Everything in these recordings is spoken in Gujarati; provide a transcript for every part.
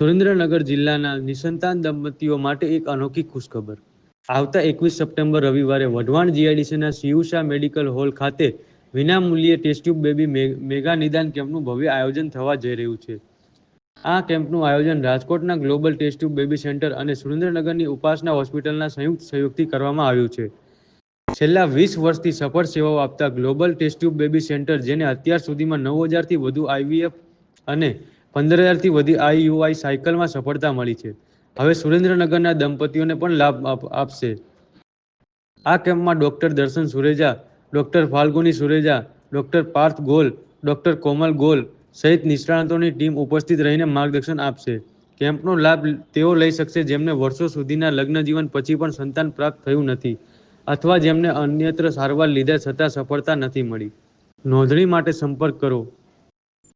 સુરેન્દ્રનગર જિલ્લાના નિસંતાન દંપતીઓ માટે એક અનોખી ખુશખબર. આવતા 21 સપ્ટેમ્બર રવિવારે વઢવાણ જીઆઈડીસીના શિયુષા મેડિકલ હોલ ખાતે વિનામૂલ્યે ટેસ્ટ ટ્યુબ બેબી મેગા નિદાન કેમ્પનું ભવ્ય આયોજન થવા જઈ રહ્યું છે. આ કેમ્પનું આયોજન રાજકોટના global test tube baby centre અને સુરેન્દ્રનગરની ઉપાસના હોસ્પિટલના સંયુક્ત સહયોગથી કરવામાં આવ્યું છે. છેલ્લા 20 વર્ષથી સફળ સેવાઓ આપતા global test tube baby centre, જેને અત્યાર સુધીમાં 9,000થી વધુ આઈવીએફ અને 15,000થી વધુ આઈયુઆઈ સાયકલમાં સફળતા મળી છે, હવે સુરેન્દ્રનગરના દંપતીઓને પણ લાભ આપશે. આ કેમ્પમાં doctor Darshan Sureja, doctor Falguni Sureja, doctor Parth Gol, doctor Komal Gol સહિત નિષ્ણાતોની ટીમ ઉપસ્થિત રહીને માર્ગદર્શન આપશે. કેમ્પનો લાભ તેઓ લઈ શકશે જેમને વર્ષો સુધીના લગ્ન જીવન પછી પણ સંતાન પ્રાપ્ત થયું નથી અથવા જેમને અન્યત્ર સારવાર લીધા છતાં સફળતા નથી મળી. નોંધણી માટે સંપર્ક કરો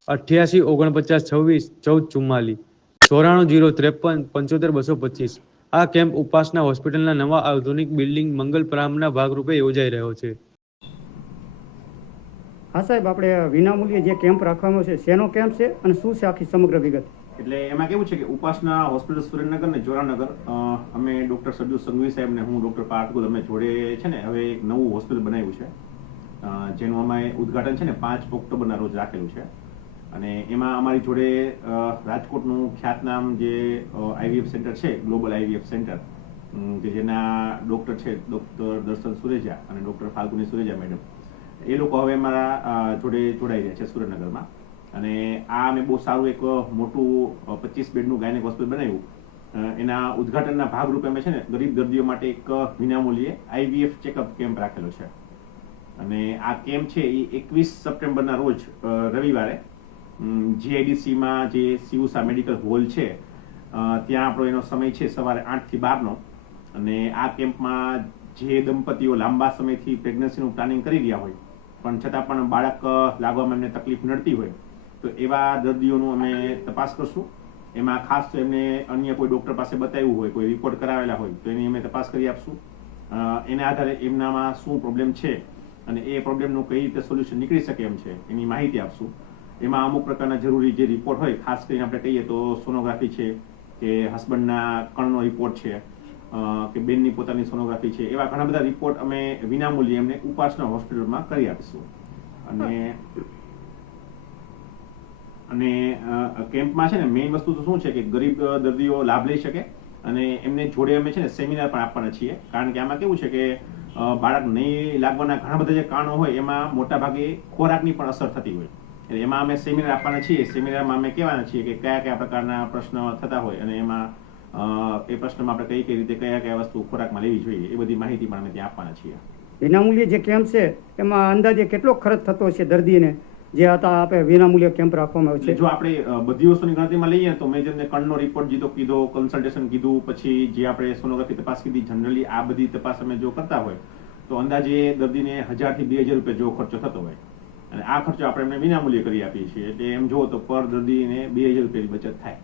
88 49 26 14 44 94 053 75 225. આ કેમ્પ ઉપાસના હોસ્પિટલના નવા આધુનિક બિલ્ડિંગ મંગલ પ્રારંભના ભાગરૂપે યોજાઈ રહ્યો છે. હા સાહેબ, આપણે વિનામૂલ્યે જે કેમ્પ રાખવાનો છે, શેનો કેમ્પ છે અને શું છે આખી સમગ્ર વિગત? એટલે એમાં કેવું છે કે ઉપાસના હોસ્પિટલ સુરેન્દ્રનગર ને જોરાનગર, અમે ડૉક્ટર સરજુ સંઘવી સાહેબ ને હું ડૉક્ટર પાર્થ ગોલ અમે જોડે છે ને હવે એક નવું હોસ્પિટલ બનાવ્યું છે, જેનું અમે ઉદ્ઘાટન છે ને 5 ઓક્ટોબરના રોજ રાખેલું છે. અને એમાં અમારી જોડે રાજકોટનું ખ્યાતનામ જે આઈવીએફ સેન્ટર છે, ગ્લોબલ આઈવીએફ સેન્ટર, કે જેના ડૉક્ટર છે ડૉક્ટર દર્શન સુરેજા અને ડૉક્ટર ફાલ્ગુની સુરેજા મેડમ, એ લોકો હવે અમારા જોડે જોડાઈ રહ્યા છે સુરેન્દ્રનગરમાં. અને આ અમે બહુ સારું એક મોટું 25 બેડનું ગાયનેક હોસ્પિટલ બનાવ્યું. એના ઉદ્ઘાટનના ભાગરૂપે અમે છે ને ગરીબ દર્દીઓ માટે એક વિનામૂલ્યે આઈવીએફ ચેકઅપ કેમ્પ રાખેલો છે. અને આ કેમ્પ છે એ 21 સપ્ટેમ્બરના રોજ રવિવારે જીઆઈડીસીમાં જે શિયુષા મેડિકલ હોલ છે ત્યાં આપણો એનો સમય છે સવારે 8 થી 12નો. અને આ કેમ્પમાં જે દંપતીઓ લાંબા સમયથી પ્રેગ્નન્સીનું પ્લાનિંગ કરી રહ્યા હોય પણ છતાં પણ બાળક લાવવામાં એમને તકલીફ નડતી હોય તો એવા દર્દીઓનું અમે તપાસ કરશું. એમાં ખાસ તો એમને અન્ય કોઈ ડૉક્ટર પાસે બતાવ્યું હોય, કોઈ રિપોર્ટ કરાવેલા હોય તો એની અમે તપાસ કરી આપશું. એના આધારે એમનામાં શું પ્રોબ્લેમ છે અને એ પ્રોબ્લેમનું કઈ રીતે સોલ્યુશન નીકળી શકે એમ છે એની માહિતી આપશું. એમાં અમુક પ્રકારના જરૂરી જે રિપોર્ટ હોય, ખાસ કરીને આપણે કહીએ તો સોનોગ્રાફી છે કે હસબન્ડના કણનો રિપોર્ટ છે કે બેનની પોતાની સોનોગ્રાફી છે, એવા ઘણા બધા રિપોર્ટ અમે વિનામૂલ્યે એમને ઉપાસના હોસ્પિટલમાં કરી આપીશું. અને કેમ્પમાં છે ને મેઇન વસ્તુ તો શું છે કે ગરીબ દર્દીઓ લાભ લઈ શકે અને એમને જોડે અમે છે ને સેમિનાર પણ આપવાના છીએ. કારણ કે આમાં કેવું છે કે બાળક નહીં લાગવાના ઘણા બધા જે કારણો હોય એમાં મોટાભાગે ખોરાકની પણ અસર થતી હોય. એટલે એમાં અમે સેમિનાર આપવાના છીએ. સેમિનારમાં અમે કહેવાના છીએ કે કયા કયા પ્રકારના પ્રશ્ન થતા હોય અને એમાં એ પ્રશ્નમાં આપણે કઈ રીતે કયા કયા વસ્તુ ખોરાકમાં લેવી જોઈએ એ બધી માહિતી પણ અમે ત્યાં આપવાના છીએ. વિનામૂલ્યે જે કેમ્પ છે એમાં અંદાજે કેટલો ખર્ચ થતો છે દર્દીને, જે હતા આપણે વિનામૂલ્યે કેમ્પ રાખવામાં આવે છે? જો આપણે બધી વસ્તુની ગણતરીમાં લઈએ તો મેં જેમને કણનો રિપોર્ટ કીધો, કન્સલ્ટેશન કીધું, પછી જે આપણે સોનોગ્રાફી તપાસ કીધી, જનરલી આ બધી તપાસ અમે જો કરતા હોય તો અંદાજે દર્દીને 1,000 થી 2,000 રૂપિયા જેવો ખર્ચો થતો હોય. અને આ ખર્ચો આપણે એમને વિનામૂલ્યે કરી આપીએ છીએ. એટલે એમ જુઓ તો પર દર્દીને 2,000 રૂપિયાની બચત થાય.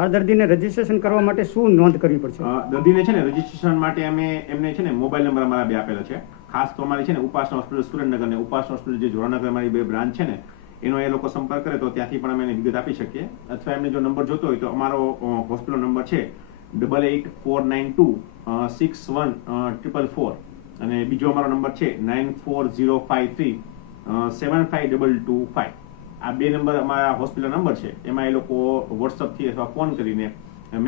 આ દર્દીને રજીસ્ટ્રેશન કરવા માટે શું નોંધ કરવી પડશે? દર્દીને છે ને રજીસ્ટ્રેશન માટે અમે એમને છે ને મોબાઈલ નંબર અમારા 2 આપેલા છે. ખાસ તો અમારી છે ને ઉપાસના હોસ્પિટલ સુરેન્દ્રનગર અને ઉપાસના હોસ્પિટલ જે જોરાનગર અમારી 2 બ્રાન્ચ છે ને એનો એ લોકો સંપર્ક કરે તો ત્યાંથી પણ અમે એને વિગત આપી શકીએ. અથવા એમને જો નંબર જોતો હોય તો અમારો હોસ્પિટલ નંબર છે 8849261444 અને બીજો અમારો નંબર છે 9405375225. આ 2 નંબર અમારા હોસ્પિટલ નંબર છે. એમાં એ લોકો વોટ્સઅપથી અથવા ફોન કરીને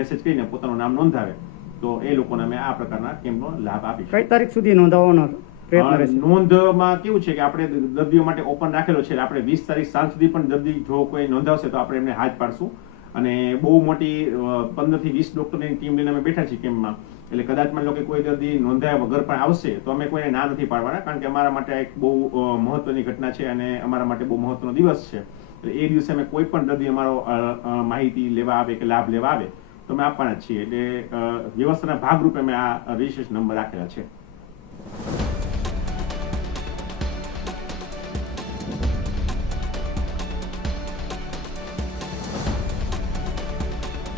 મેસેજ કરીને પોતાનું નામ નોંધાવે તો એ લોકોને અમે આ પ્રકારના કેમ્પનો લાભ આપીશું. કઈ તારીખ સુધી નોંધાવવાનો પ્રયત્ન રહેશે? નોંધમાં કેવું છે કે આપણે દર્દીઓ માટે ઓપન રાખેલો છે. આપણે 20 તારીખ સાંજ સુધી પણ દર્દી જો કોઈ નોંધાવશે તો આપણે એમને હાજ પાડશું. અને બહુ મોટી 15 થી 20 ડોક્ટરની ટીમ લઈને અમે બેઠા છીએ કેમ્પમાં. એટલે કદાચ માની લો કે કોઈ દર્દી નોંધાયા વગર પણ આવશે તો અમે કોઈને ના નથી પાડવાના, કારણ કે અમારા માટે એક બહુ મહત્વની ઘટના છે અને અમારા માટે બહુ મહત્વનો દિવસ છે. એટલે એ દિવસે અમે કોઈ પણ દર્દી અમારો માહિતી લેવા આવે કે લાભ લેવા આવે તો અમે આપવાના જ છીએ. એટલે વ્યવસ્થાના ભાગરૂપે અમે આ રજીસ્ટ્રેશન નંબર રાખેલા છે.